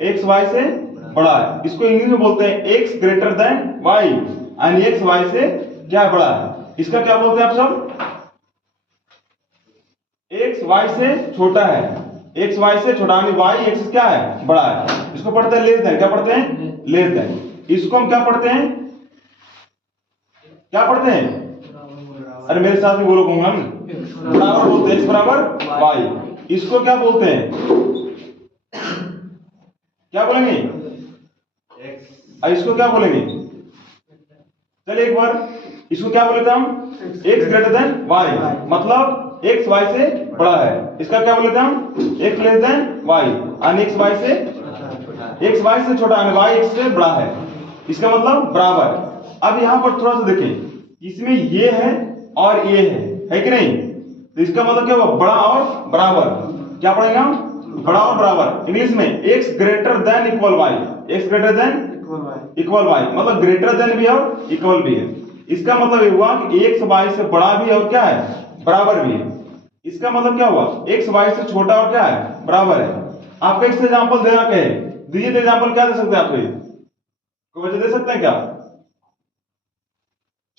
X Y से बड़ा है। इसको इंग्लिश में बोलते हैं एक्स ग्रेटर देन वाई, यानी एक्स वाई से क्या बड़ा है। इसका क्या बोलते हैं आप सब? एक्स वाई से छोटा है, एक्स वाई से छोटा, यानी वाई एक्स क्या है, बड़ा है। इसको पढ़ते हैं लेस देन, क्या पढ़ते हैं, लेस देन। इसको हम क्या पढ़ते हैं, क्या पढ़ते हैं, अरे मेरे साथ में बोलो, कहूंगा बराबर बोलते हैं, एक्स बराबर वाई। इसको क्या बोलते हैं, क्या बोलेंगे, इसको क्या बोलेंगे, चलिए एक बार इसको क्या बोले थे हम, एक्स ग्रेटर देन वाई, मतलब एक्स वाई से बड़ा है। इसका क्या बोले थे हम, एक्स लेस देन वाई, यानी एक्स वाई से छोटा, यानी वाई एक्स से बड़ा है। इसका मतलब बराबर। अब यहां पर थोड़ा सा देखें, इसमें ये है और ये है कि नहीं, तो इसका मतलब क्या हुआ, बड़ा और बराबर। क्या पढ़ेंगे हम, बड़ा और बराबर। इंग्लिश में X greater than equal Y, X greater than equal Y, मतलब ग्रेटर देन भी है और इक्वल भी है। इसका मतलब ये हुआ कि एक्स वाई से बड़ा भी है और क्या है, बराबर भी है। इसका मतलब क्या हुआ, एक्स वाई से छोटा और क्या है, बराबर है। आपको एक एग्जांपल देना कहे, दीजिए तो एग्जांपल क्या दे सकते हैं, आपको कोई वजह दे सकते हैं क्या?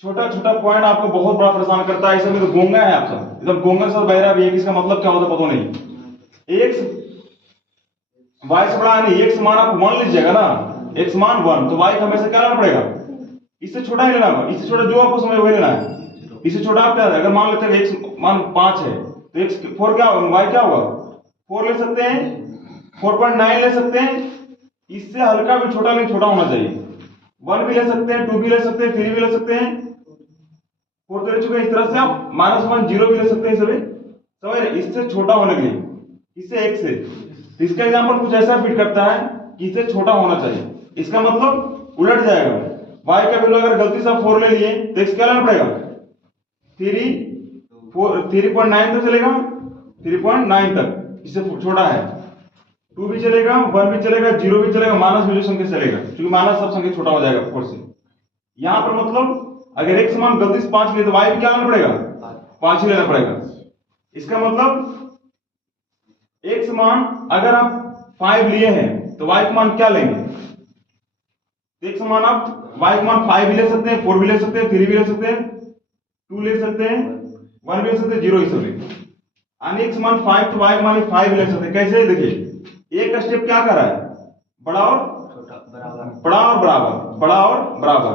छोटा छोटा पॉइंट आपको बहुत बड़ा परेशान करता है, इसमें तो गोंगा है आप सब, एकदम गोंगा सब बहरा भी है, इसका मतलब क्या होता है पता नहीं। एक्स वाई से बड़ा नहीं, एक्स मान आप 1 लीजिएगा ना, एक्स मान 1, तो वाई का हमेशा क्या लेना पड़ेगा, इससे छोटा ही लेना होगा। इससे छोटा जो आपको समझ वही लेना है। इससे छोटा आप क्या है, अगर मान लेते हैं एक्स मान 5 है, तो एक्स 4 क्या होगा, वाई क्या होगा, 4 ले सकते हैं, 4.9 ले सकते हैं। इससे हल्का भी छोटा नहीं, छोटा होना चाहिए। 1 भी ले सकते हैं, 2 भी ले सकते हैं, 3 भी ले सकते हैं, 4 तो ले चुके हैं। इस तरह से आप -1 0 भी ले सकते हैं, सभी समझ रहे। इससे छोटा होने के लिए, इससे एक से, तो इसका एग्जांपल कुछ ऐसा फिट करता है कि इससे छोटा होना चाहिए। इसका मतलब उलट जाएगा, y का वैल्यू अगर गलती से 4 ले लिए तो x क्या लेना पड़ेगा, 3.9 तक चलेगा, 3.9 तक, इससे छोटा है। 2 भी चलेगा, 1 भी चलेगा, 0 भी चलेगा, माइनस वैल्यू संख्या चलेगा, क्योंकि माइनस सब संख्या छोटा हो जाएगा 4 से। यहां पर मतलब अगर x मान गलती से 5 लिए तो y भी क्या लेना पड़ेगा, 5 ही लेना पड़ेगा। इसका मतलब x मान अगर आप 5 लिए हैं तो y का मान क्या लेंगे, x मान आप y का मान 5 भी ले सकते हैं, 4 भी ले सकते हैं, 3 भी ले सकते हैं, 2 ले सकते हैं, 1 भी ले सकते हैं, 0 ही सब लेंगे। यानी x मान 5 तो y का मान 5 ले सकते हैं। कैसे, देखिए एक स्टेप क्या कर रहा है, बड़ा और बराबर, बड़ा और बराबर, बड़ा और बराबर,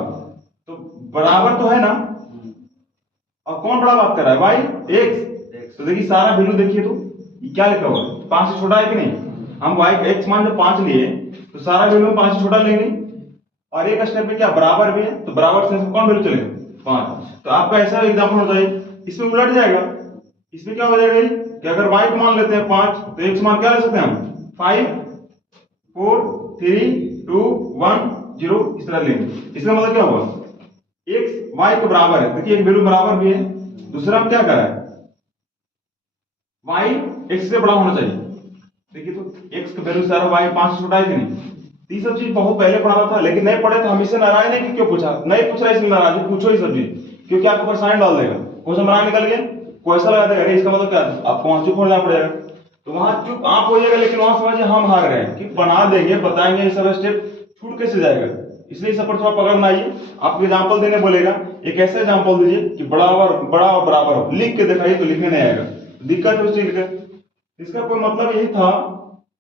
तो बराबर तो है ना, और कौन बड़ा बात कर रहा है, y x। तो देखिए सारा वैल्यू देखिए, तो ये क्या लिखा हुआ है, 5 से छोटा है कि नहीं। हम y x मान जब 5 लिए तो सारा वैल्यू 5 से छोटा लेंगे, और एक स्टेप में क्या बराबर भी है, तो बराबर से कौन वैल्यू चलेगा, 5। तो आपका ऐसा एग्जांपल हो जाए, इसमें उलट जाएगा। इसमें क्या हो जाएगा कि अगर y को मान लेते हैं 5, तो x मान क्या ले सकते हैं हम, 5 4 3 2 1 0, इस तरह लेंगे। इसका मतलब क्या हुआ, x y के बराबर है। देखिए एक वैल्यू बराबर भी है, दूसरा हम क्या कर रहा है, y x से बड़ा होना चाहिए। देखिए तो x का वैल्यू सारा y 5 से छोटा है कि नहीं। ये सब चीज बहुत पहले पढ़ाना था, लेकिन नहीं पढ़े तो हम इससे नाराज नहीं कि क्यों पूछा, नहीं पूछ रहा इसलिए नाराज, पूछो ही सब चीज, क्योंकि आपको परेशानी डाल देगा। क्वेश्चन बना निकल गया, क्वेश्चन लगा देगा, इसका मतलब क्या, आपको वहां चुप होना पड़ेगा। तो वहां चुप आप हो जाएगा, लेकिन वहां समझिए हम हार गए कि बना देंगे, बताएंगे, ये सब स्टेप छूट कैसे जाएगा। इसलिए सब पर थोड़ा पकड़ में आइए। आपको एग्जाम्पल देने बोलेगा, एक ऐसा एग्जाम्पल दीजिए कि बड़ा और बराबर हो, लिख के दिखाइए, तो लिखने नहीं आएगा, दिक्कत है उस चीज का। इसका कोई मतलब यही था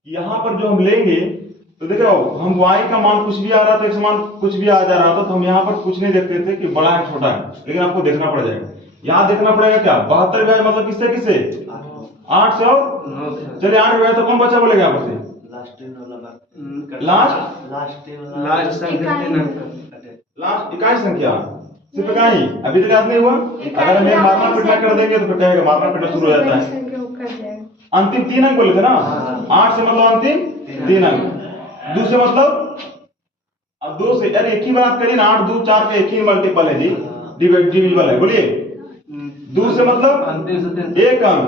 कि यहाँ पर जो हम लेंगे, तो देखो हम y का मान कुछ भी आ रहा था, x मान कुछ भी आ जा रहा था, तो हम यहाँ पर कुछ नहीं देखते थे कि बड़ा है छोटा है, लेकिन आपको देखना पड़ जाएगा। यहाँ देखना पड़ेगा क्या, 72 गया मतलब किससे किससे, 8 से और चलिए 8 गया तो कौन बचा बोलेगा यहाँ पर से, लास्ट इकाई संख्या, सिर्फ इकाई, अभी तक याद नहीं हुआ। अगर हमें मारना पीटना कर देंगे तो फिर कहेगा मारना पीटना शुरू हो जाता है। अंतिम 3 अंक बोले थे ना, 8 से मतलब अंतिम 3 अंक, 2 से मतलब, अब 2 से यार एक ही बात करिए ना, 8 2 4 का एक ही मल्टीपल है जी, डिविजिबल है, बोलिए। 2 से मतलब अंतिम 1 अंक,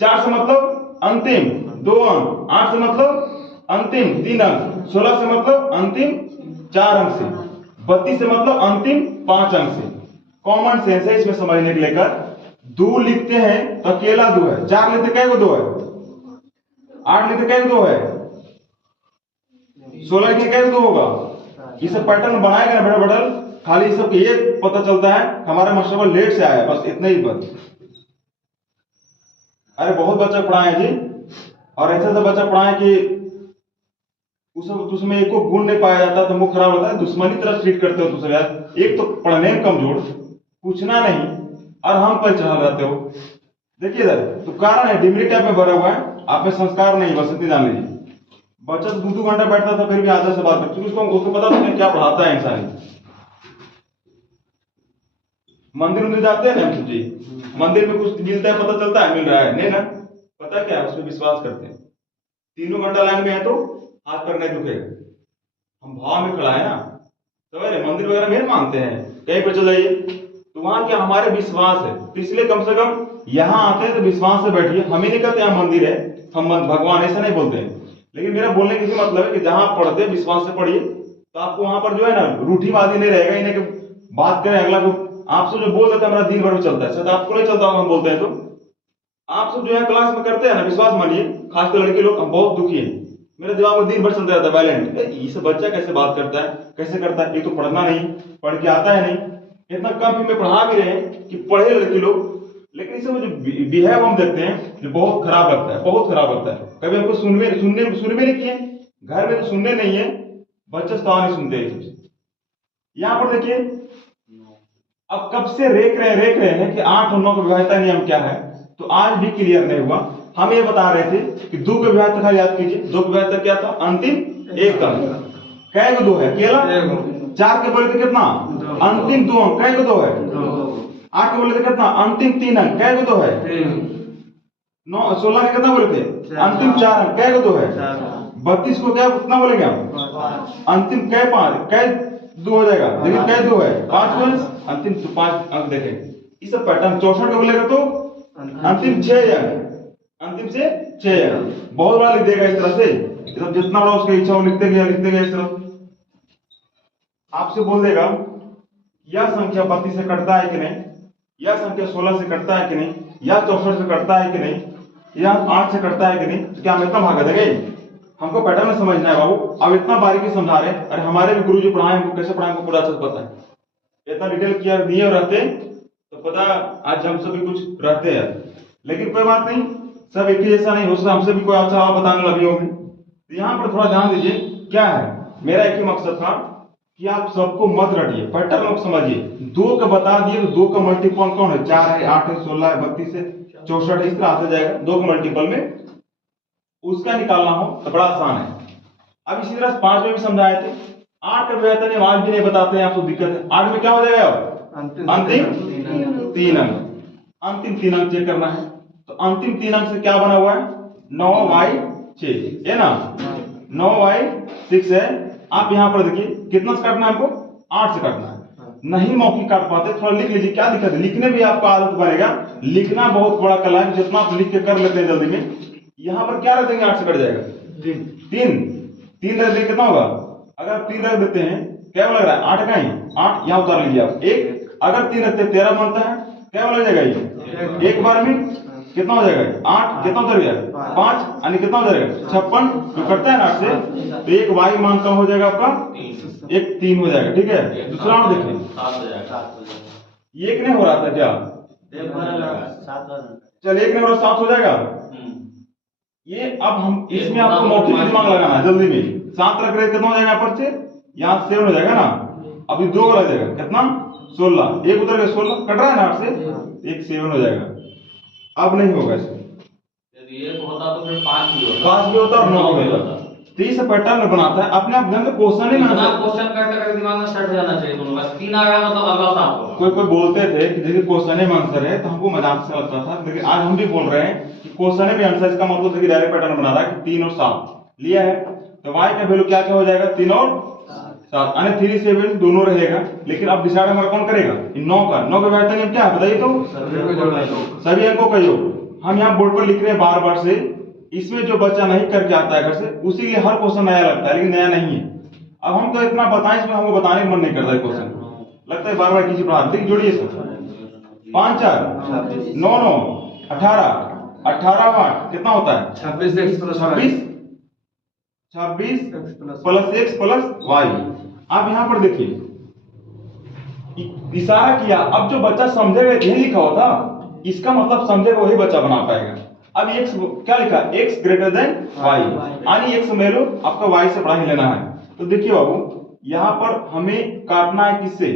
4 से मतलब अंतिम 2 अंक, 8 से मतलब अंतिम 3 अंक, 16 से मतलब अंतिम 4 अंक से, 32 से मतलब अंतिम 5 अंक से। कॉमन सेंस है इसमें समझने के लेकर। 2 लिखते हैं तो अकेला 2 है, 4 लेते कै को 2 है, 8 लेते कै को 2 है, 16 की कैसे 2 होगा? ये सब पैटर्न बनाएगा ना बेटा बटल, खाली ये सब ये पता चलता है हमारा मास्टर लेट से आया, बस इतना ही बस। अरे बहुत बच्चा पढ़ाए जी, और ऐसा बच्चा पढ़ाए कि उसमें एको गुण नहीं पाया जाता तो मुंह खराब होता है, दुश्मनी तरह ट्रीट करते हो तुम सब यार। एक तो पढ़ने में कमजोर, पूछना नहीं, और हम पर चढ़ा रहते हो। देखिए इधर तो कारण है डिमरी टाइप में भरा हुआ है, आप में संस्कार नहीं, बस इतनी जान लीजिए। बच्चा 2-2 घंटा बैठता था फिर भी आधा से बात करता, क्योंकि उसको पता था क्या पढ़ाता है इंसान। मंदिर में जाते हैं ना हम जी, मंदिर में कुछ मिलता है, पता चलता है मिल रहा है नहीं ना, पता क्या है, उसमें विश्वास करते हैं। 3 घंटा लाइन में है तो हाथ पैर नहीं दुखेगा, हम भाव में खड़ा है ना। तो मंदिर वगैरह में मानते हैं, कहीं पर चल जाइए तो वहां क्या हमारे विश्वास है, तो इसलिए कम से कम यहाँ आते हैं तो विश्वास से बैठिए। हम ही नहीं कहते यहाँ मंदिर है, हम भगवान ऐसा नहीं बोलते हैं, लेकिन मेरा बोलने का मतलब है कि जहां आप पढ़ते हैं विश्वास से पढ़िए, तो आपको वहां पर जो है ना रूढ़ीवादी नहीं रहेगा, इन्हें कि बात करें अगला को आपसे जो बोल देता है मेरा दिन भर में चलता है, शायद आपको नहीं चलता होगा हम बोलते हैं तो। आप सब जो है क्लास में करते हैं ना, विश्वास मानिए, खासकर लड़के लोग, हम बहुत दुखी हैं। मेरे दिमाग में दिन भर चलता रहता है वायलेंट, ये सब बच्चा कैसे बात करता है, कैसे करता है, ये तो पढ़ना नहीं, पढ़ के आता है नहीं। इतना कम में पढ़ा भी रहे हैं कि पढ़े लड़के लोग, लेकिन इसे जो बिहेव हम देखते हैं जो बहुत खराब लगता है, बहुत खराब लगता है। कभी हमको सुन में नहीं किए, घर में तो सुनने नहीं है, बच्चे तो नहीं सुनते हैं। यहाँ पर देखिए अब कब से रेख रहे हैं कि 8 और 9 का विवाहिता नियम क्या है, तो आज भी क्लियर नहीं हुआ। हम ये बता रहे थे कि 2 के विवाहिता का याद कीजिए, 2 के विवाहिता क्या था, अंतिम एक अंक, कै को 2 है अकेला, 4 के बोले थे कितना, अंतिम 2 अंक, कै को 2 है, 8 के बोले थे कितना, अंतिम 3 अंक, कै को 2 है, 16 के कितना बोले थे, अंतिम 4 अंक, कै को 2 है, 32 को क्या कितना बोलेंगे हम, अंतिम कै 5, कै 2 हो जाएगा, लेकिन कै 2 है, 5 को अंतिम 5 अंक देखें। इस पैटर्न 64 का बोलेगा तो अंतिम 6 अंक, अंतिम से 6 अंक, बहुत बड़ा लिख देगा इस तरह से, जितना बड़ा उसकी इच्छा हो लिखते गया इस तरह। आपसे बोल देगा यह संख्या 32 से कटता है कि नहीं, यह संख्या 16 से कटता है कि नहीं, यह 64 से कटता है कि नहीं, यह 8 से कटता है कि नहीं, तो क्या हम इतना भागा देंगे? हमको पैटर्न में समझना है बाबू। अब इतना बारीकी समझा रहे, अरे हमारे भी गुरुजी पढ़ाए, हमको कैसे पढ़ाए हमको पूरा अच्छे से पता है। इतना डिटेल किया दिए रहते तो पता आज हम सभी कुछ रहते हैं, लेकिन कोई बात नहीं, सब एक ही जैसा नहीं हो सकता, हमसे भी कोई अच्छा बताने लगे होंगे। तो यहाँ पर थोड़ा ध्यान दीजिए, क्या है मेरा एक ही मकसद था कि आप सबको मत रटिए, पैटर्न को समझिए। 2 का बता दिए तो 2 का मल्टीपल कौन है, 4 है, 8 है, 16 है, 32 है, 64 है, इस तरह आता जाएगा। 2 के मल्टीपल में उसका निकालना हो तो बड़ा आसान है। अब इसी तरह 5 में भी समझाए थे, 8 का बेहतर नहीं, आज भी नहीं बताते हैं, आपको दिक्कत है। 8 में क्या हो जाएगा, अंतिम 3 अंक, अंतिम 3 अंक चेक करना है। तो अंतिम 3 अंक से क्या बना हुआ है, 9/6 है ना, 9/6 है। आप यहाँ पर देखिए कितना से काटना है हमको, 8 से काटना है। नहीं मौखिक काट पाते, थोड़ा लिख लीजिए, क्या दिक्कत है, लिखने भी आपका आदत बनेगा। लिखना बहुत बड़ा कला है, जितना आप लिख के कर लेते हैं जल्दी में। यहाँ पर क्या रख देंगे, 8 से कट जाएगा 3 रख देंगे, कितना होगा, अगर 3 रख देते हैं क्या लग रहा है, 8 का ही 8 यहाँ उतार लीजिए आप, 1 अगर 3 रखते 13 बनता है, क्या लग जाएगा ये, एक बार में कितना हो जाएगा, 8 कितना उतर गया, 5 यानी कितना हो जाएगा 56, जो कटता है ना 8 से, तो एक वाई मान कम हो जाएगा आपका, एक 3 हो जाएगा। ठीक है, दूसरा और देखिए, ये एक नहीं हो रहा था क्या, चल एक नहीं हो रहा, 7 हो जाएगा। ये अब हम इसमें आपको मौखिक दिमाग लगाना है जल्दी में। 7 रख रहे कितना हो जाएगा, पर से यहाँ 7 हो जाएगा ना, अभी 2 लग जाएगा, कितना 16, एक उतर गया 16, कट रहा है ना 8 से, एक 7 हो जाएगा। अब नहीं होगा इसमें, यदि 1 होता तो फिर 5 भी होता और 9 भी होता। तो इस पैटर्न बनाता है अपने आप, ध्यान से क्वेश्चन ही आंसर, क्वेश्चन करके दिमाग में सेट हो जाना चाहिए दोनों, बस 3 आ गया मतलब अगला 7 होगा। कोई बोलते थे कि देखिए क्वेश्चन ही आंसर है, तो हमको मजाक से लगता था, लेकिन आज हम भी बोल रहे हैं कि क्वेश्चन भी आंसर, इसका मतलब देखिए डायरेक्ट पैटर्न बना रहा है कि 3 और 7 लिया है, तो y का वैल्यू क्या क्या हो जाएगा, 3 और 7 यानी 3 7 दोनों रहेगा। लेकिन अब डिसाइड हमारा कौन करेगा, इन 9 का बेहतर नियम क्या है बताइए, तो सभी अंकों का योग। हम यहाँ बोर्ड पर लिख रहे हैं बार बार से, इसमें जो बच्चा नहीं करके आता है घर से, उसी के लिए हर क्वेश्चन नया लगता है, लेकिन नया नहीं है। अब हम तो इतना बताएं, इसमें हमको बताने का मन नहीं करता है क्वेश्चन, लगता है बार बार किसी पढ़ा। देखिए जोड़िए सर, 5 4 9 9 18 18 8 कितना होता है, 26 26 26 प्लस x प्लस y। आप यहाँ पर देखिए इशारा किया, अब जो बच्चा समझेगा यही लिखा हुआ था, इसका मतलब समझेगा वही बच्चा बना पाएगा। अब x क्या लिखा, x ग्रेटर देन y, यानी x वैल्यू आपका y से बड़ा ही लेना है। तो देखिए बाबू यहाँ पर हमें काटना है किससे,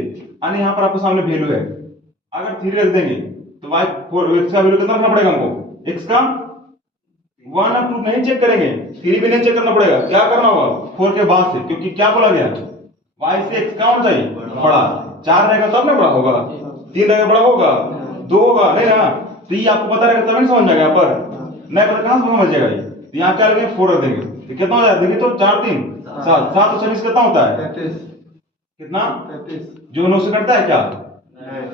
यानी यहाँ पर आपके सामने वैल्यू है, अगर 3 रख देंगे तो y x का वैल्यू कितना रखना पड़ेगा हमको, x का 1 और 2 नहीं चेक करेंगे, 3 भी नहीं चेक करना पड़ेगा, क्या करना होगा 4 के बाद से, क्योंकि क्या बोला गया y से x का होना चाहिए बड़ा, 4 रहेगा तब ना बड़ा होगा, 3 रहेगा बड़ा होगा, 2 होगा नहीं ना, तो ये आपको पता रहेगा तभी समझ जाएगा। यहाँ पर नहीं पता कहां से समझ जाएगा ये, तो यहाँ क्या लगेगा 4 रख देंगे तो कितना हो जाएगा, देखिए तो 4 3 7 7 और 26 कितना होता है, 33 कितना, जो 9 से कटता है क्या,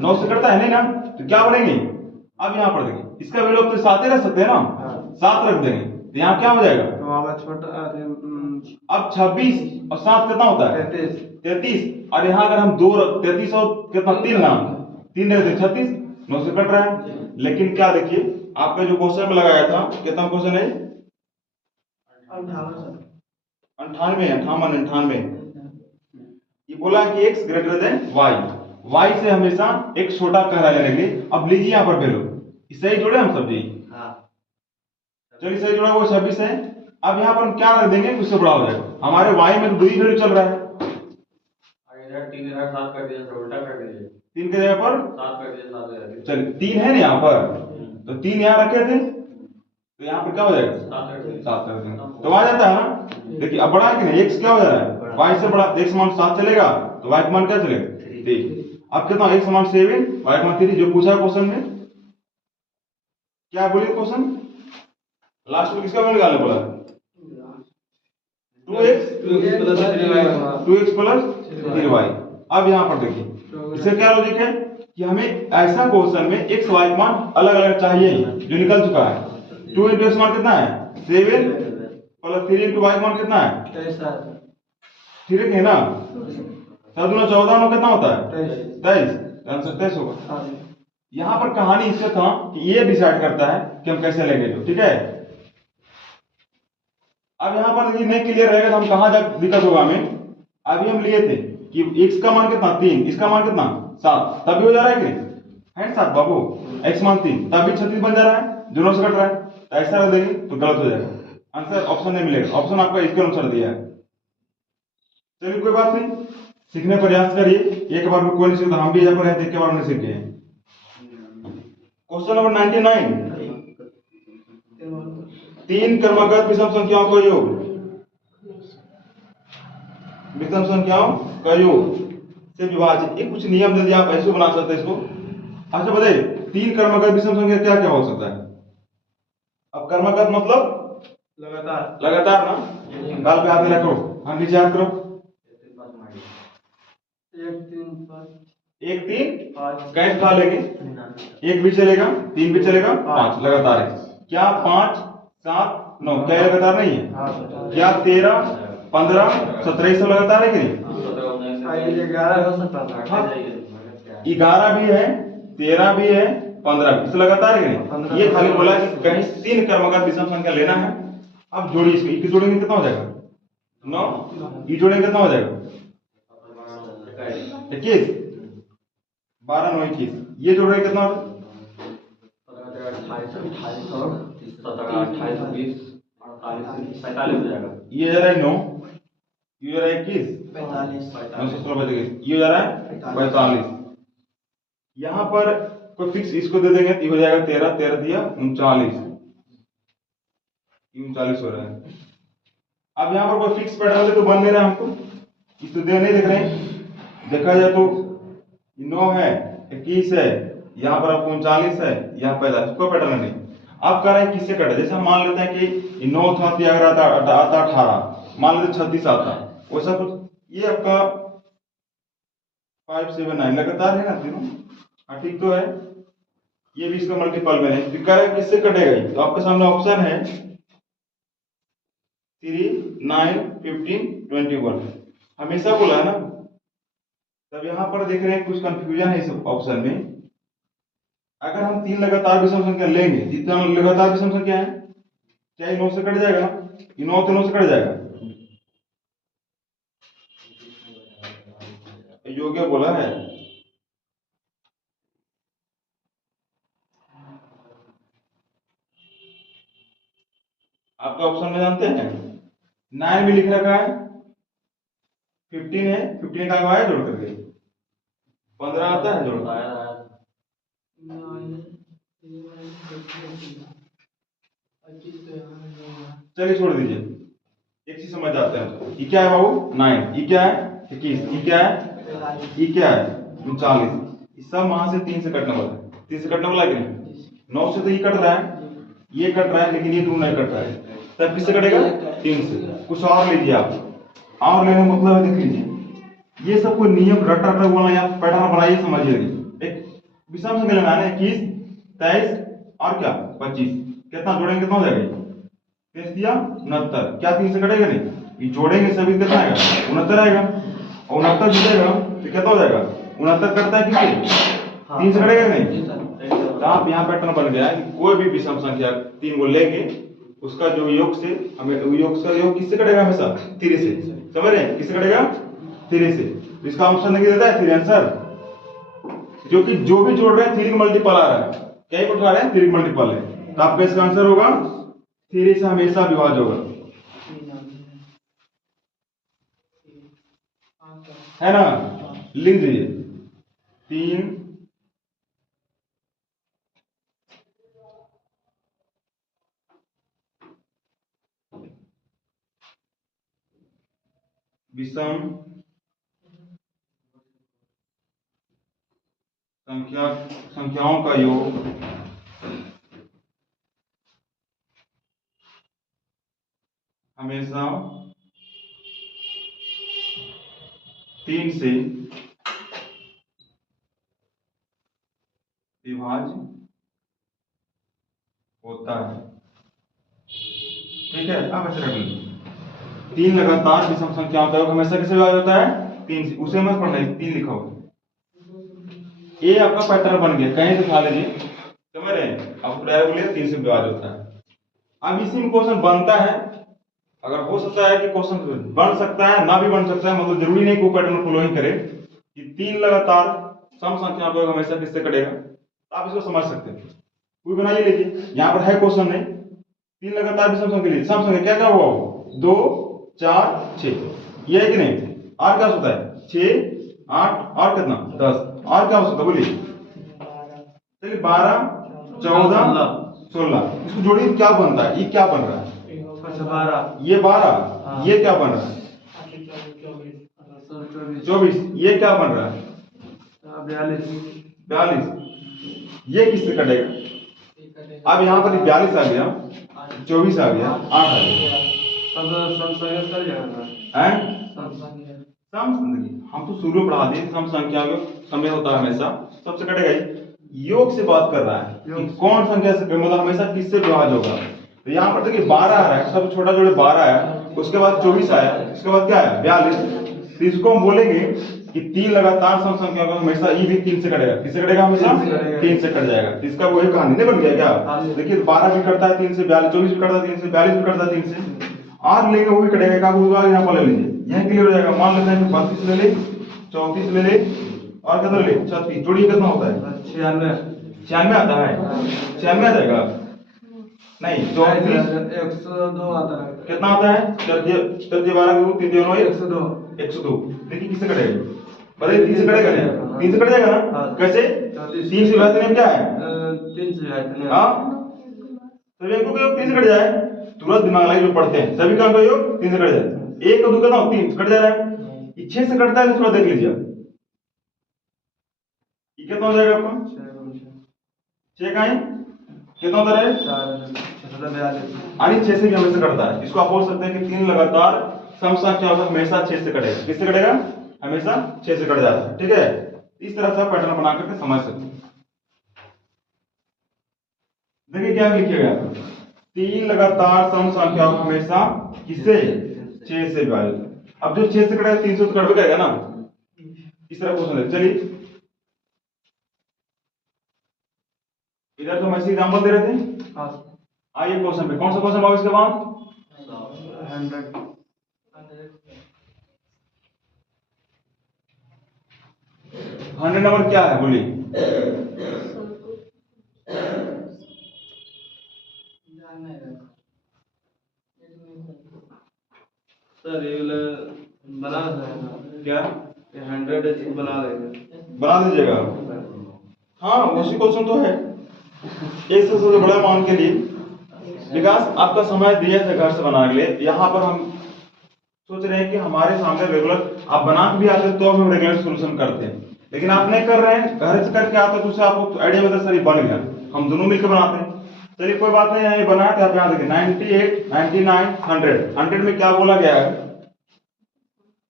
9 से कटता है नहीं ना, तो क्या बनेंगे। अब यहाँ पर देखिए इसका वैल्यू अब तो 7 ही रख सकते हैं ना, 7 रख देंगे तो यहाँ क्या हो जाएगा, तो हमारा छोटा अब 26 और 7 कितना होता है 33, और यहाँ अगर हम 2 33 और कितना 3 ना 3 रख दें 36, 9 से कट रहा है। लेकिन क्या देखिए आपका जो क्वेश्चन में लगाया था कितना क्वेश्चन है 98 ये बोला है कि x ग्रेटर देन y से हमेशा x छोटा कह लेने के लिए। अब लीजिए यहाँ पर वैल्यू सही जोड़े हम सब जी, चलिए सही जोड़ा वो 26 है। अब यहाँ पर हम क्या रख देंगे उससे बड़ा हो जाएगा, हमारे y में तो 2 ही वैल्यू चल रहा है, इधर 3 इधर 7 कर दिया, उल्टा कर दीजिए, 3 के जगह पर 7 कर दिया, 7 हो जाएगा, चलिए 3 है ना यहाँ पर, तो 3 यहाँ रखे थे तो यहाँ पर क्या हो जाएगा 7 कर देंगे तो आ जाता है ना। देखिए अब बड़ा है कि नहीं, x क्या हो जा रहा है y से बड़ा, x मान 7 चलेगा तो y का मान क्या चलेगा 3। अब कितना x मान 7 y का मान 3, जो पूछा क्वेश्चन में क्या बोलिए क्वेश्चन लास्ट में किसका वैल्यू निकालने बोला 2x प्लस 3y। अब यहाँ पर देखिए इससे क्या लॉजिक है कि हमें ऐसा क्वेश्चन में x y का मान अलग अलग चाहिए जो निकल चुका है। 2 into x मान कितना है 7 प्लस 3 into y का मान कितना है 3 है ना, 7 दूना 14 में कितना होता है 23, 27 होगा। यहाँ पर कहानी इससे था कि ये डिसाइड करता है कि हम कैसे लेंगे जो, ठीक है। अब यहाँ पर ये नहीं क्लियर रहेगा तो हम कहाँ जाकर दिक्कत होगा हमें। अभी हम लिए थे कि x का मान कितना 3, इसका मान कितना 7, तब भी हो जा रहा है कि है 7 बाबू, x मान 3 तब भी 36 बन जा रहा है, दोनों से कट रहा है, तो ऐसा रख देंगे तो गलत हो जाएगा, आंसर ऑप्शन नहीं मिलेगा, ऑप्शन आपका इसके अनुसार दिया है। चलिए कोई बात नहीं, सीखने प्रयास करिए, एक बार में कोई नहीं सीखता, हम भी यहाँ पर हैं, एक के बार में सीख गए। क्वेश्चन नंबर 99, 3 क्रमागत विषम संख्याओं का योग, विषम संख्याओं का योग से विभाजित, ये कुछ नियम दे दिया, आप ऐसे बना सकते हैं इसको। अच्छा बताइए 3 क्रमागत विषम संख्या क्या क्या हो सकता है। अब क्रमागत मतलब लगातार ना, गाल पे हाथ मिला करो, हाँ नीचे हाथ करो, 1 3 5 कैसे खा लेंगे, 1 भी चलेगा 3 भी चलेगा 5 लगातार है क्या, 5 7 9 क्या लगातार नहीं है क्या, 13 15 17 सब लगातार है कि नहीं, 11 भी है 13 भी है 15 भी, लगातार है कि नहीं। ये खाली बोला कि कहीं 3 क्रमागत विषम संख्या लेना है। अब जोड़िए इसको, इसको जोड़ेंगे कितना हो जाएगा 9, ये जोड़ेंगे कितना हो जाएगा 21, 12 9 21, ये जोड़ेंगे कितना हो, 45 हो जाएगा, ये जा रहा है 9, ये जा रहा है 21 9 से 16 बचेगा, ये जा रहा है 45। यहाँ पर कोई फिक्स इसको दे देंगे तो हो जाएगा 13 13 दिया 39, 39 हो रहा है। अब यहाँ पर कोई फिक्स पैटर्न तो बन नहीं रहा हमको, इस तो दे नहीं देख रहे हैं, देखा जाए तो 9 है 21 है, यहाँ पर आपको 39 है, यहाँ 45, कोई पैटर्न नहीं। आप कह रहे हैं किससे कटे, जैसे हम मान लेते हैं कि 9 था अगर आता 18, मान लेते 36 आता, वैसा कुछ। ये आपका 5 7 9 लगातार है ना तीनों, हाँ ठीक तो है, ये भी इसका मल्टीपल में है, तो कह रहे हैं किससे कटेगा, तो आपके सामने ऑप्शन है 3 9 15 21, हमेशा बोला है ना। तब यहाँ पर देख रहे हैं कुछ कंफ्यूजन है इस ऑप्शन में। अगर हम 3 लगातार विषम संख्या लेंगे, जितना लगातार विषम संख्या है क्या 9 से कट जाएगा ना, 9 तो 9 से कट जाएगा, योग्य बोला है। आपका ऑप्शन में जानते हैं 9 भी लिख रखा है, 15 है, 15 का आया जोड़ करके 15 आता है जोड़। चलिए छोड़ दीजिए, एक चीज समझ आते हैं। ये क्या है बाबू 9, ये क्या है 21, ये क्या है, ये क्या है 39। ये सब वहां से 3 से कटने वाला है, 3 से कटने वाला है कि नहीं? 9 से तो ये कट रहा है, ये कट रहा है, लेकिन ये 2 नहीं कट रहा है, तब किससे कटेगा 3 से। कुछ और लीजिए आप, और लेने का मतलब है देख लीजिए, ये सब कोई नियम रट रट बोलना या पैटर्न बनाइए समझिए। एक विषम संख्या लेना है 21, 23 और क्या 25, कितना जोड़ेंगे कितना हो जाएगा 23 दिया 69, क्या 3 से कटेगा नहीं, ये जोड़ेंगे सभी कितना आएगा 69 आएगा, और 69 जुड़ेगा तो कितना हो जाएगा 69 करता है किससे 3 से कटेगा नहीं। तो आप यहाँ पैटर्न बन गया है कि कोई भी विषम संख्या 3 को लेंगे, उसका जो योग से हमें योग का योग किससे कटेगा हमेशा 3 से, समझ रहे हैं किससे कटेगा 3 से। तो इसका ऑप्शन नहीं देता है 3 आंसर, जो कि जो भी जोड़ रहे हैं 3 का मल्टीपल आ रहा है, क्या ही उठा रहे हैं 3 का मल्टीपल है, तो आपका इसका आंसर होगा 3 से हमेशा विभाज्य होगा, है ना। लिख दीजिए 3 विषम संख्याओं का योग हमेशा 3 से विभाज्य होता है, ठीक है। अब ऐसे रख लीजिए 3 लगातार विषम संख्याओं का योग हमेशा किससे विभाज्य होता है 3 से, उसे मत पढ़ना 3 लिखा हो। ये आपका पैटर्न बन गया, कहीं से खा लीजिए, समझ रहे हैं, आपको डायरेक्ट बोलिए 3 से विभाज्य होता है। अब इसी में क्वेश्चन बनता है, अगर हो सकता है कि क्वेश्चन बन सकता है ना भी बन सकता है, मतलब जरूरी नहीं कि पैटर्न फॉलो ही करे कि 3 लगातार सम संख्या को हमेशा किससे कटेगा, तो आप इसको समझ सकते हैं। कोई बनाइए, लीजिए यहाँ पर है क्वेश्चन नहीं, 3 लगातार विषम संख्या लीजिए, सम संख्या क्या क्या हुआ 2 4 6, ये है कि नहीं, और क्या होता है 6 8 और कितना 10, और क्या हो सकता है बोलिए, चलिए 12 14 16, इसको जोड़िए क्या बनता है, ये क्या बन रहा है 12, ये 12, ये क्या बन रहा है 24, ये क्या बन रहा है 42, ये किससे कटेगा। अब यहाँ पर 42 आ गया, 24 आ गया, 8 आ गया, सम संख्या हम तो शुरू में पढ़ा दिए सम संख्या को समय होता है हमेशा सबसे कटेगा ही। योग से बात कर रहा है कि कौन संख्या से मतलब हमेशा किससे विभाज्य होगा। तो यहाँ पर देखिए 12 आ रहा है, सबसे छोटा जोड़े 12 आया, उसके बाद 24 आया, उसके बाद क्या आया 42। तो इसको हम बोलेंगे कि 3 लगातार सम संख्या को हमेशा ये भी 3 से कटेगा, किससे कटेगा हमेशा 3 से कट जाएगा। इसका वही कहानी नहीं बन गया क्या, देखिए 12 भी कटता है 3 से, 24 भी कटता है 3 से, 42 भी कटता है 3 से, और लेंगे वो भी कटेगा, क्या होगा यहाँ पर ले लीजिए, यह क्लियर हो जाएगा। मान लेते हैं कि 32 ले ले, 34 ले ले, और कितना ले 36, जोड़िए कितना होता है 96 आता है, 96 आ जाएगा नहीं 34 102 आता है, कितना आता है 12 3 2 102। देखिए किससे कटेगा, बताइए 3 से कटेगा नहीं, 3 से कट जाएगा ना, कैसे 3 से विभाज्य नियम क्या है 3 से विभाज्य नियम, हाँ सभी अंकों का योग 3 से कट जाए, तुरंत दिमाग लगाइए जो पढ़ते हैं, सभी का अंक का योग 3 से कट जाए, 1 का 2 कितना 3 से कट जा रहा है, ये 6 से कटता है तो थोड़ा देख लीजिए ये कितना हो जाएगा आपका 6 का है कितना होता है 6 से भी हमेशा कटता है। इसको आप बोल सकते हैं कि 3 लगातार सम संख्या हमेशा 6 से कटेगा, किससे कटेगा हमेशा 6 से कट जाता है, ठीक है। इस तरह से आप पैटर्न बना करके समझ सकते हैं। देखिए क्या लिखिएगा 3 लगातार सम संख्या हमेशा किससे 6 से विभाजित। अब जो 6 से कटेगा 300 तो कट जाएगा ना, इस तरह क्वेश्चन है। चलिए इधर तो हम ऐसे एग्जांपल दे रहे थे, आइए क्वेश्चन पे, कौन सा क्वेश्चन होगा इसके बाद 100 100 नंबर क्या है बोलिए? सर ये वाला बना देगा क्या 100 इसको बना देगा। बना दीजिएगा? हाँ उसी क्वेश्चन तो है। एक सबसे बड़ा मान के लिए विकास आपका समय दिया था घर से बनाने के लिए। यहाँ पर हम सोच रहे हैं कि हमारे सामने रेगुलर आप बना के भी आते तो हम रेगुलर सोल्यूशन करते हैं, लेकिन आप नहीं कर रहे हैं, घर से करके आते तो उससे आपको आइडिया बता सर ये बन गया, हम दोनों मिलकर बनाते हैं। चलिए कोई बात नहीं, ये बनाया था आप यहाँ देखिए 98, 99, 100। 100 में क्या बोला गया है?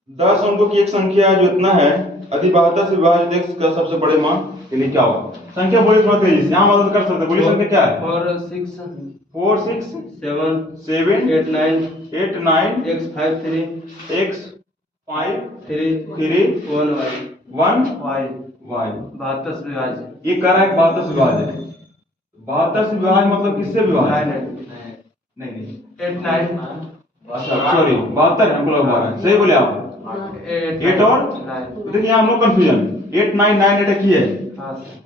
10 अंकों की एक संख्या है जो इतना है, यदि 72 से विभाजित x का सबसे बड़े मान के लिए क्या होगा? संख्या बोलिए थोड़ा तेजी से, यहाँ मदद कर सकते, बोलिए संख्या क्या है? 4 6 4 6 7 7 8 9 8 9 x 5 3 x 5 3 3 1 y 1 y y। 72 से विभाजित ये कह रहा है 72 से विभाजित। 72 से विभाजित मतलब किससे विभाजित? 9 नहीं 8 9 अच्छा सॉरी 72 हमको लगा 12 सही बोले आप। 8 और 9 देखिए यहाँ नो कंफ्यूजन, 8 9 9 8 की है। हाँ सर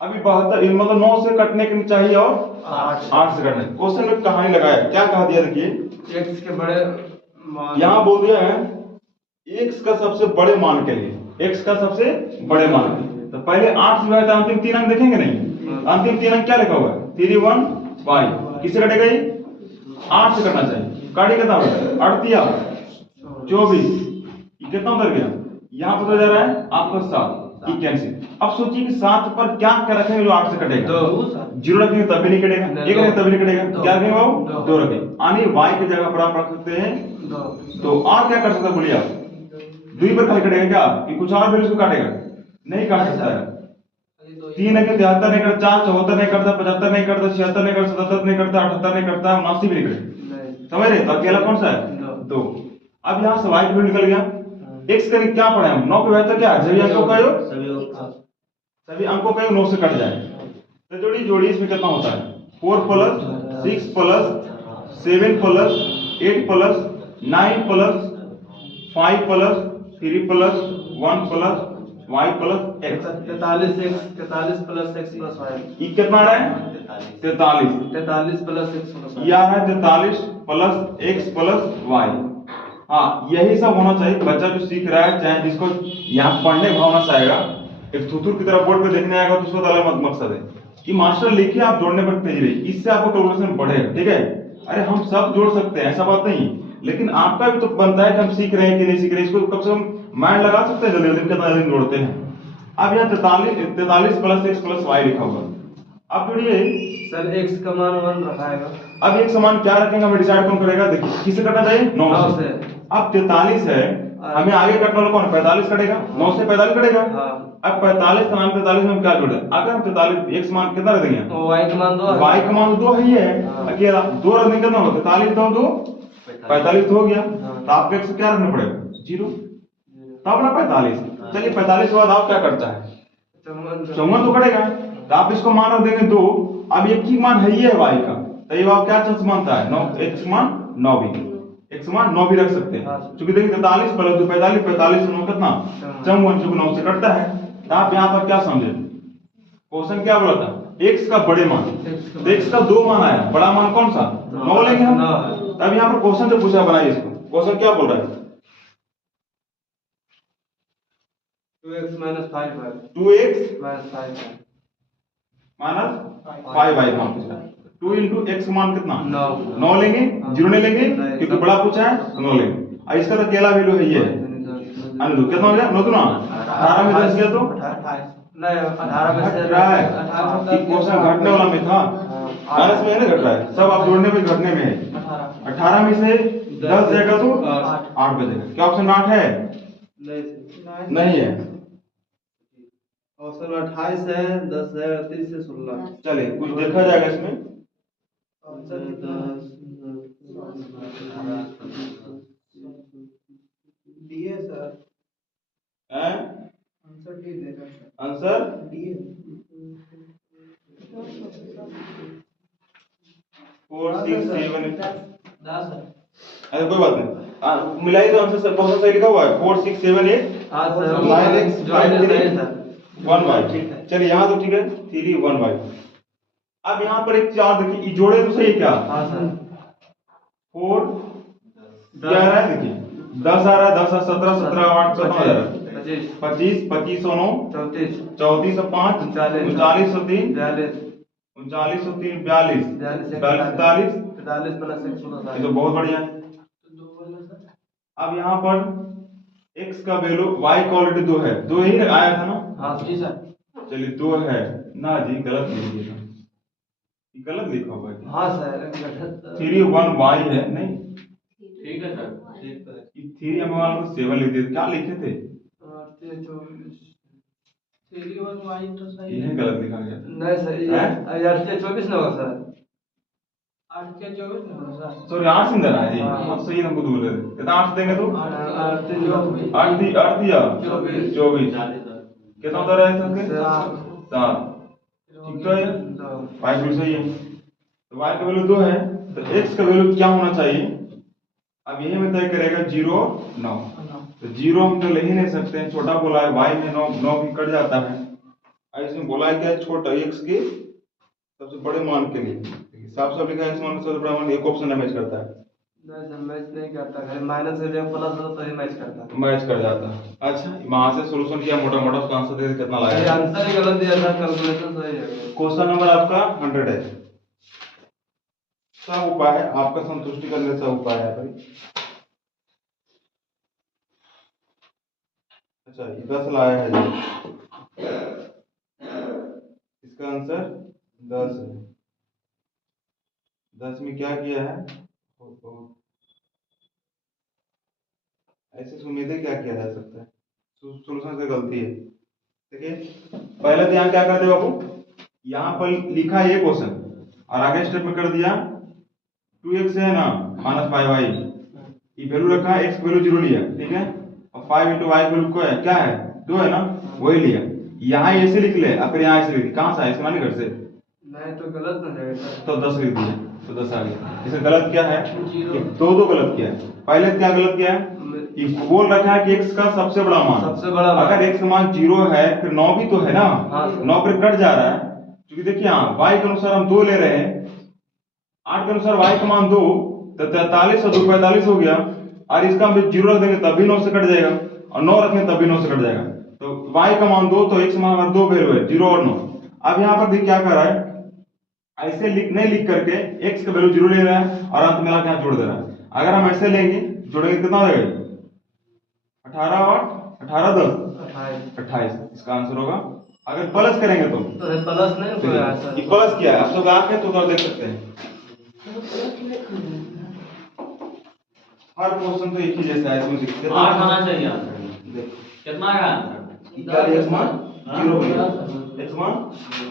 अभी 72 मतलब 9 से कटने के लिए चाहिए और 8 8 से कटने। क्वेश्चन में कहानी लगाया, क्या कहा दिया देखिए, x के बड़े मान यहाँ बोल दिया है x का सबसे बड़े मान के लिए, x का सबसे बड़े मान के लिए। तो पहले 8 से विभाजित अंतिम 3 अंक देखेंगे नहीं? अंतिम 3 अंक क्या लिखा हुआ है? 3 1 5 किससे कटेगा ये? 8 से कटना चाहिए। काटी कितना होगा? 38 24 ये कितना उधर गया? यहाँ पर तो जा रहा है आपका 7 ये कैंसिल। अब सोचिए कि 7 पर क्या क्या रखेंगे जो 8 से कटेगा? 2 जीरो रखेंगे तब भी नहीं कटेगा, एक रखेंगे तब भी नहीं कटेगा, क्या रखेंगे बाबू? 2 रखेंगे। यानी y की जगह पर आप रख सकते हैं 2 तो और क्या कर सकते हैं बोलिए आप? 2 पर खाली कटेगा क्या कि कुछ और भी उसको काटेगा? नहीं काट सकता है। 3 है कि 73 नहीं करता, 4 74 नहीं करता, 75 नहीं करता, 76 नहीं करता, 77 नहीं करता, 78 नहीं करता, 79 भी नहीं करता। समझ रहे? तो अकेला कौन सा है? 2। अब यहाँ से y की वैल्यू निकल गया। x का क्या पढ़े हम? 9 के बेहतर क्या है? सभी अंकों का योग, सभी अंकों का योग 9 से कट जाए तो जोड़ी जोड़ी इसमें कितना होता है? 4 plus 6 plus 7 plus 8 plus 9 plus 5 plus 3 plus 1 plus y plus x। 43 plus x plus y ये कितना आ रहा है? 43। 43 प्लस x प्लस y यह है 43 प्लस x प्लस y। हाँ यही सब होना चाहिए। बच्चा जो सीख रहा है, चाहे जिसको यहाँ पढ़ने भावना से आएगा, एक थुथुर की तरह बोर्ड पे देखने आएगा तो उसका अलग मकसद है कि मास्टर लिखे आप जोड़ने पर तेज रही, इससे आपको कैलकुलेशन बढ़ेगा। ठीक है? अरे हम सब जोड़ सकते हैं ऐसा बात नहीं, लेकिन आपका भी तो बनता है कि हम सीख रहे हैं कि नहीं सीख रहे हैं, इसको कम से कम माइंड लगा सकते हैं जल्दी जल्दी कितना जल्दी जोड़ते हैं। अब यहाँ 43 प्लस x प्लस y लिखा हुआ। अब जोड़िए सर x का मान 1 रखाएगा। अब एक समान क्या रखेंगे हमें डिसाइड कौन करेगा? देखिए किसे कटना चाहिए? 9 से। अब 43 है, हमें आगे कटने वाला कौन? 45 कटेगा। 9 से 45 कटेगा। अब 45 का मान 43 में हम क्या जोड़े? अगर हम 43 x मान कितना रख देंगे? तो y का मान 2 है। y का मान 2 ही है, अकेला 2 रख देंगे कितना होगा? 43 दो 2 45 तो हो गया। तो आपको x क्या रखना पड़ेगा? 0 तब ना 45। चलिए 45 के बाद आप क्या करता है? 54 तो कटेगा। तो आप इसको मान रख देंगे 2। अब एक ही मान है ही है y का, तो ये आप क्या चांस मानता है? 9 x मान 9 भी, x मान 9 भी रख सकते हैं क्योंकि देखिए 43 प्लस 2 45, 45 से 9 कितना? 54 जो 9 से कटता है। तो आप यहाँ पर क्या समझे? क्वेश्चन क्या बोला था? x का बड़े मान, तो x का 2 मान आया, बड़ा मान कौन सा? 9 लेंगे हम। अब यहाँ पर क्वेश्चन से पूछा, बनाइए इसको। क्वेश्चन क्या बोल रहा है? 2x minus 5 है। 2x minus 5 है। माइनस 5y मान पूछा। 2 इंटू x मान कितना? 9 9 लेंगे, 0 नहीं लेंगे क्योंकि बड़ा पूछा है, 9 लेंगे। अब इसका तो अकेला वैल्यू है ये, अनु कितना हो गया? 9 दूना 18 में 10 गया तो 28 नहीं 18 में से घट रहा है। ये क्वेश्चन घटने वाला में था, माइनस में है ना, घट रहा है। सब आप जोड़ने में घटने में है। 18 में से 10 जाएगा तो 8 बचेगा। क्या ऑप्शन 8 है? नहीं है। ऑप्शन 28 है, 10 है, 30 से 16। चलिए कुछ देखा जाएगा इसमें। डी है सर। हैं? आंसर डी देगा सर। आंसर डी है। 4 6 7 10 है। अरे कोई बात नहीं। मिलाई तो आंसर सर कौन सा सही लिखा हुआ है 4 6 7 8 हाँ सर Nine X, जो five, है three, सही सर 1 y चलिए यहाँ तो ठीक है 3 1 y। अब यहाँ पर एक चार देखिए ये जोड़े तो सही है क्या हाँ सर 4 क्या आ रहा है देखिए 10 आ रहा है 10 17 17 8 17 आ रहा है 25 25 25 9 34 34 और 5 39 और 3 42 39 और 3 42 42 45 प्लस 1 ये तो बहुत बढ़िया है। अब यहाँ पर x का वैल्यू y क्वालिटी 2 है 2 ही आया था ना हाँ जी सर चलिए 2 है ना जी गलत लिख दिया ये गलत लिखा हुआ है हाँ सर 3 1 y है नहीं ठीक है सर ठीक है ये 3 हम वाला को 7 लिख दिए क्या लिखे थे 31 वाई तो सही ये गलत लिखा गया नहीं सर हैं? यार 24 ना होगा सर 8 के 24 ना होगा सर सॉरी 8 से देना है जी हाँ। हाँ सही हमको बोल रहे थे कितना 8 देंगे तो 8 8 दिया 24 24 कितना होता रहा है सबके 7 ठीक तो है y बिल्कुल सही है तो y का वैल्यू 2 है तो x का वैल्यू क्या होना चाहिए अब यही में तय करेगा 0 9 तो 0 हम तो ले ही नहीं सकते हैं छोटा बोला है y में 9 भी कट जाता है और इसमें बोला है क्या छोटा x के सबसे बड़े मान के लिए साफ साफ लिखा है इस मान का सबसे बड़ा मान एक ऑप्शन मैच करता है नहीं सर मैच नहीं करता खाली माइनस से जब प्लस हो तो ही मैच करता मैच कर जाता है अच्छा वहां से सॉल्यूशन किया मोटा मोटा उसका आंसर दे कितना ये लाया आंसर ही गलत दिया था कैलकुलेशन सही है क्वेश्चन नंबर आपका 100 है सब उपाय है आपका संतुष्टि करने से उपाय है भाई अच्छा ये 10 लाया है जी इसका आंसर 10 है 10 में क्या किया है ऐसे उम्मीदें क्या किया जा सकता है सॉल्यूशन से गलती है देखिए पहले तो यहाँ क्या करते बाबू यहाँ पर लिखा है ये क्वेश्चन और आगे स्टेप में कर दिया 2x है ना माइनस 5y ये वैल्यू रखा है x वैल्यू 0 लिया ठीक है और 5 into y वैल्यू को है क्या है 2 है ना वही लिया यहाँ ऐसे लिख ले और फिर यहाँ ऐसे लिख कहाँ से आया इसका नानी घर से नहीं तो गलत ना जाएगा तो 10 लिख दिया तो 10 आ गया इसमें गलत क्या है ये दो गलत किया है पहले क्या गलत किया है ये बोल रखा है कि x का सबसे बड़ा मान अगर x का मान 0 है फिर 9 भी तो है ना हाँ। 9 पर कट जा रहा है क्योंकि देखिए हाँ y के अनुसार हम 2 ले रहे हैं 8 के अनुसार y का मान 2 तो 43 और 2 45 हो गया और इसका हम 0 रख देंगे तब भी 9 से कट जाएगा और 9 रखेंगे तब भी 9 से कट जाएगा तो y का मान 2 तो x मान हमारा 2 वैल्यू है 0 और 9 अब यहाँ पर देखिए क्या कर रहा है ऐसे लिख करके x का वैल्यू 0 ले रहा है और अंत में लाके यहाँ जोड़ दे रहा है अगर हम ऐसे लेंगे जोड़ेंगे कितना हो जाएगा 18 और 18 10 28 इसका आंसर होगा अगर प्लस करेंगे तो प्लस नहीं कोई आंसर ये प्लस किया है आप सब आप में तो उधर देख सकते हैं हर क्वेश्चन तो एक ही जैसा है इसमें दिखते 8 आना चाहिए आंसर कितना है आंसर क्या x मान 0 पे x मान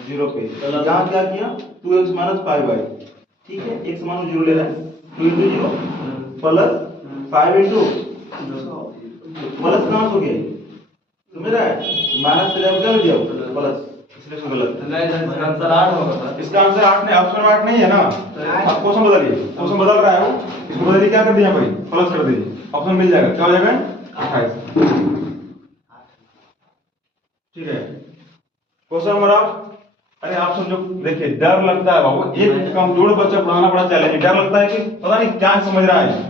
0 पे यहाँ क्या किया 2x माइनस 5y ठीक है x मान 0 ले रहा है 2 into 0 प्लस 5 into प्लस कहाँ हो गया समझ रहा है माइनस से जब कर दिया प्लस इसलिए इसमें गलत नहीं सर इसका आंसर 8 होगा इसका आंसर 8 नहीं ऑप्शन 8 नहीं है ना आप क्वेश्चन बदलिए क्वेश्चन बदल रहा है वो इसको बदलिए क्या कर दिया भाई प्लस कर दीजिए ऑप्शन मिल जाएगा क्या हो जाएगा 28 ठीक है क्वेश्चन नंबर आप अरे आप समझो देखिए डर लगता है बाबू एक कमजोर बच्चा पढ़ाना बड़ा चैलेंज डर लगता है कि पता नहीं क्या समझ रहा है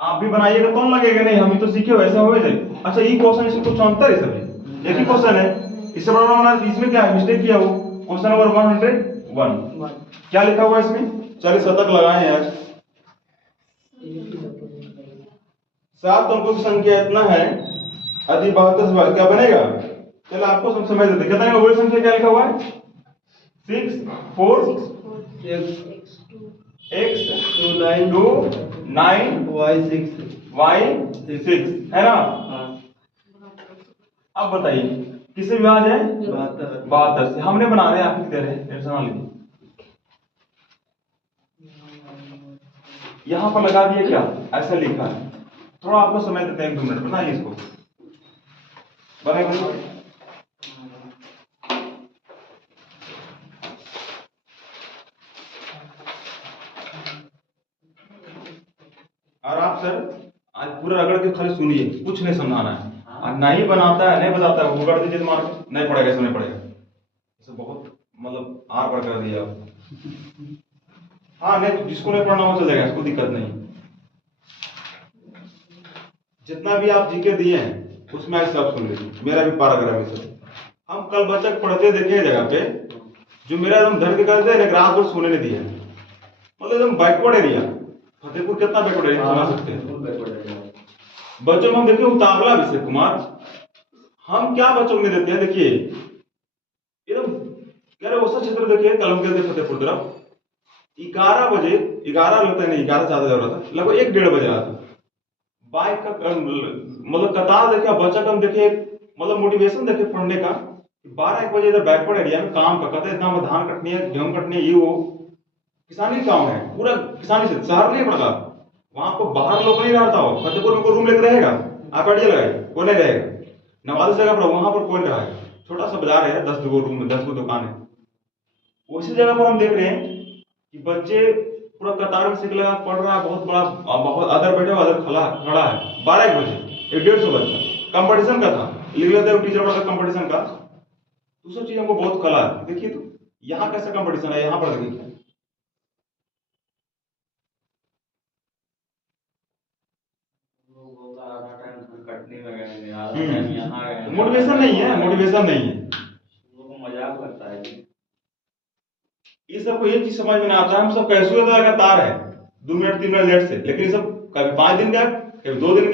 आप भी बनाइएगा तो लगेगा नहीं हम ही तो सीखे वैसे हो जाए अच्छा ये क्वेश्चन इसमें कुछ अंतर है सभी एक ही क्वेश्चन है इससे बड़ा बना इसमें क्या है मिस्टेक किया वो क्वेश्चन नंबर 101 क्या लिखा हुआ है इसमें चलिए शतक लगाए यार 7 अंकों की संख्या इतना है यदि 72 से क्या बनेगा चलो आपको सब समझ देते कितना वही संख्या क्या लिखा हुआ है 6 4 x 2 9 y 6 है ना अब बताइए किसे विभाज है 72 से हमने बना रहे हैं आप कितने रहे टेंशन ना लीजिए यहां पर लगा दिए क्या ऐसा लिखा है थोड़ा आपको समय देते हैं 1-2 मिनट बनाइए इसको बनेगा और आप सर पूरा रगड़ के खाली सुनिए, कुछ नहीं समझाना है। और नहीं बनाता है, नहीं बताता है, वो रगड़ दीजिए तो मार के, नहीं पड़ेगा, ऐसे नहीं पड़ेगा। इसे बहुत मतलब आर पर कर दिया आप। हाँ नहीं तो जिसको नहीं पढ़ना वो चल जाएगा, इसको दिक्कत नहीं। जितना भी आप जीके दिए हैं उसमें सब सुन लीजिए, मेरा भी पैराग्राफ है सब। हम कल बच्चा पढ़ते देखे जगह पे, जो मेरा एकदम धर के करते हैं, रात भर सोने नहीं दिया, मतलब एकदम बैकवर्ड एरिया। फतेहपुर कितना बैकवर्ड एरिया समझ सकते हैं। बच्चों में हम देखिए उतावला अभिषेक कुमार, हम क्या बच्चों में देते हैं, देखिए एकदम कह रहे वैसा क्षेत्र देखिए कलम के फतेहपुर तरफ 11 बजे, 11 लगता है नहीं 11 ज्यादा लग रहा था, लगभग 1-1:30 बजे रहा था। बाइक का मतलब कतार देखिए, बच्चा का हम देखिए मतलब मोटिवेशन देखिए पढ़ने का। 12-1 बजे इधर बैकवर्ड एरिया में काम का कहते हैं, इतना धान कटनी है, गेहूं कटनी है, ये वो किसानी काम है, पूरा किसानी से शहर नहीं पड़ता वहां को, बाहर लोग नहीं रहता हो। फतेहपुर में कोई रूम लेकर रहेगा, आप आइडिया लगाए, कोई नहीं रहेगा। नवादा जगह पर वहां पर कोई रहा है, छोटा सा बाजार है, 10 रूम में 10 दुकान है। उसी जगह पर हम देख रहे हैं कि बच्चे पूरा कतार में सिक लगा पढ़ रहा है, बहुत बड़ा, बहुत अदर बैठे हुआ, अदर खड़ा है। 12-1 बजे 150 बच्चा कंपटीशन का था, लिख लेते हैं टीचर वाला कंपटीशन का। तो सब चीज हमको बहुत कला है। देखिए तो यहाँ कैसा कंपटीशन है, यहाँ पर देखिए लोग बोलता है आधा टाइम कटनी में गए हैं, आधा टाइम यहाँ गए हैं। मोटिवेशन नहीं है, मोटिवेशन नहीं है। लोगों को मजाक लगता है जी। ये सबको एक चीज समझ में नहीं आता है, हम सब कैसे तो लगातार है 2 मिनट 3 मिनट लेट से, लेकिन ये सब कभी 5 दिन गैप, कभी 2 दिन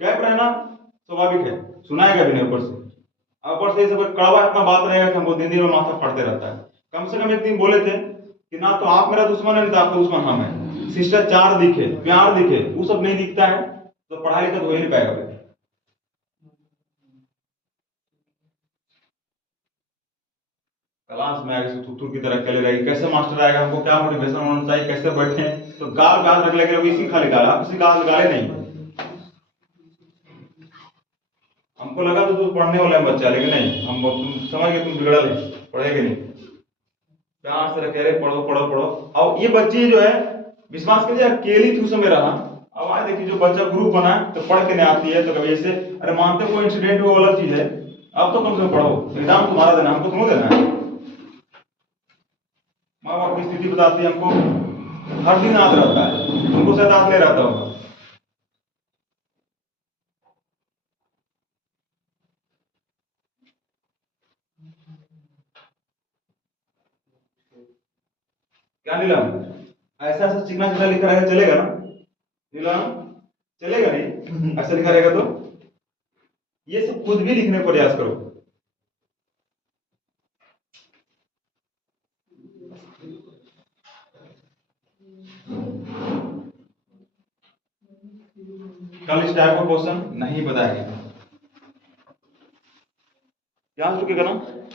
गैप रहना स्वाभाविक है, सुनाएगा भी नहीं ऊपर से। ऊपर से ये सब कड़वा इतना बात रहेगा कि हमको दिन दिन में माथा फटते रहता है। कम से कम एक दिन बोले थे कि ना तो आप मेरा दुश्मन है, ना तो आपका दुश्मन हम है, शिष्टाचार दिखे, प्यार दिखे, वो सब नहीं दिखता है तो पढ़ाई लिखा तो हो ही नहीं पाएगा। क्लास में आगे थुथुर की तरह चले रहेगी, कैसे मास्टर आएगा, हमको क्या मोटिवेशन होना चाहिए, कैसे बैठे, तो गाल गाल रख लेके लोग इसी खाली गाल, आप किसी गाल गाले नहीं। हमको लगा तो तू पढ़ने वाला है बच्चा, लेकिन नहीं, हम तुम समझ गए तुम बिगड़ल है, पढ़ेगे नहीं। प्यार से रखे रहे, पढ़ो पढ़ो पढ़ो। और ये बच्ची जो है विश्वास कीजिए अकेली थी उस समय रहा। अब आए देखिए जो बच्चा ग्रुप बना तो पढ़ के नहीं आती है, तो कभी ऐसे अरे मानते कोई इंसिडेंट वो अलग चीज है, अब तो कम से कम पढ़ो, एग्जाम तुम्हारा देना, हमको तुम्हें देना है। माँ बाप की स्थिति बताती है हमको, हर दिन याद रहता है, उनको शायद याद नहीं रहता होगा। क्या नीलम, ऐसा ऐसा चिकना चिकना लिखा रहेगा चलेगा ना नीलम? चलेगा नहीं ऐसा लिखा रहेगा तो? ये सब खुद भी लिखने का प्रयास करो। कल इस टाइप का क्वेश्चन नहीं बताएगा, यहाँ रुकेगा ना।